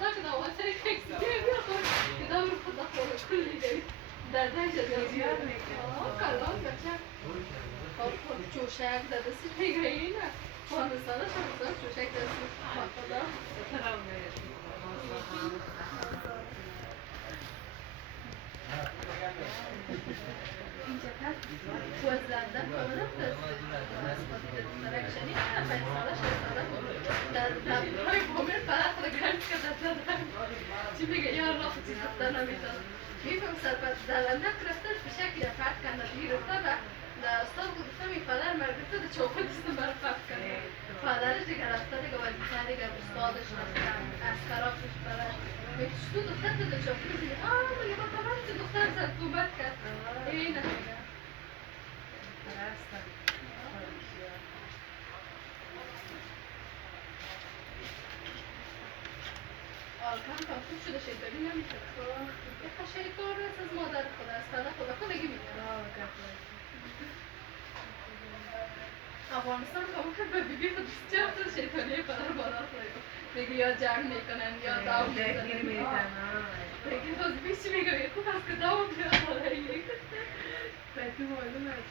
خدا که دوام سری فکر بیا خود که دور خدا خود کلی دوی در دنجا دوی کلام بچه خود چوشک داده سی پیگه اینه خانه ساله شما چوشک داده سی خدا اینجا پس وزنده کاملا پس درکشنی نه 5 ساله 6 ساله در های کامل فرق گرد که در چی میگه یا الله چیز دفتر نمیتون میفهم سرپت دلنده کرفتر به شکل فرق کنه گیرفته و در استاد گفتم این پدر مرگفته در چوکه دستم بر فرق کنه پدرش دیگه رفته دیگه وزیفه دیگه استادش رفتن اسکرافش برش تو دختر تو در چوکه دیگه میگه با خبر چه دختر زد صحبت کرد اینه دیگه آلکان تا خوب شده شیطانی نمیشه یه شیطان است از مادر خدا از پدر خدا خودگی میگه افغانستان که به بیبی خود چند تا شیطانی پدر مادر خدا دیگه یا جنگ میکنن یا داو میکنن دیگه باز بیشی میگه خوب است که داو میکنن به تو معلوم است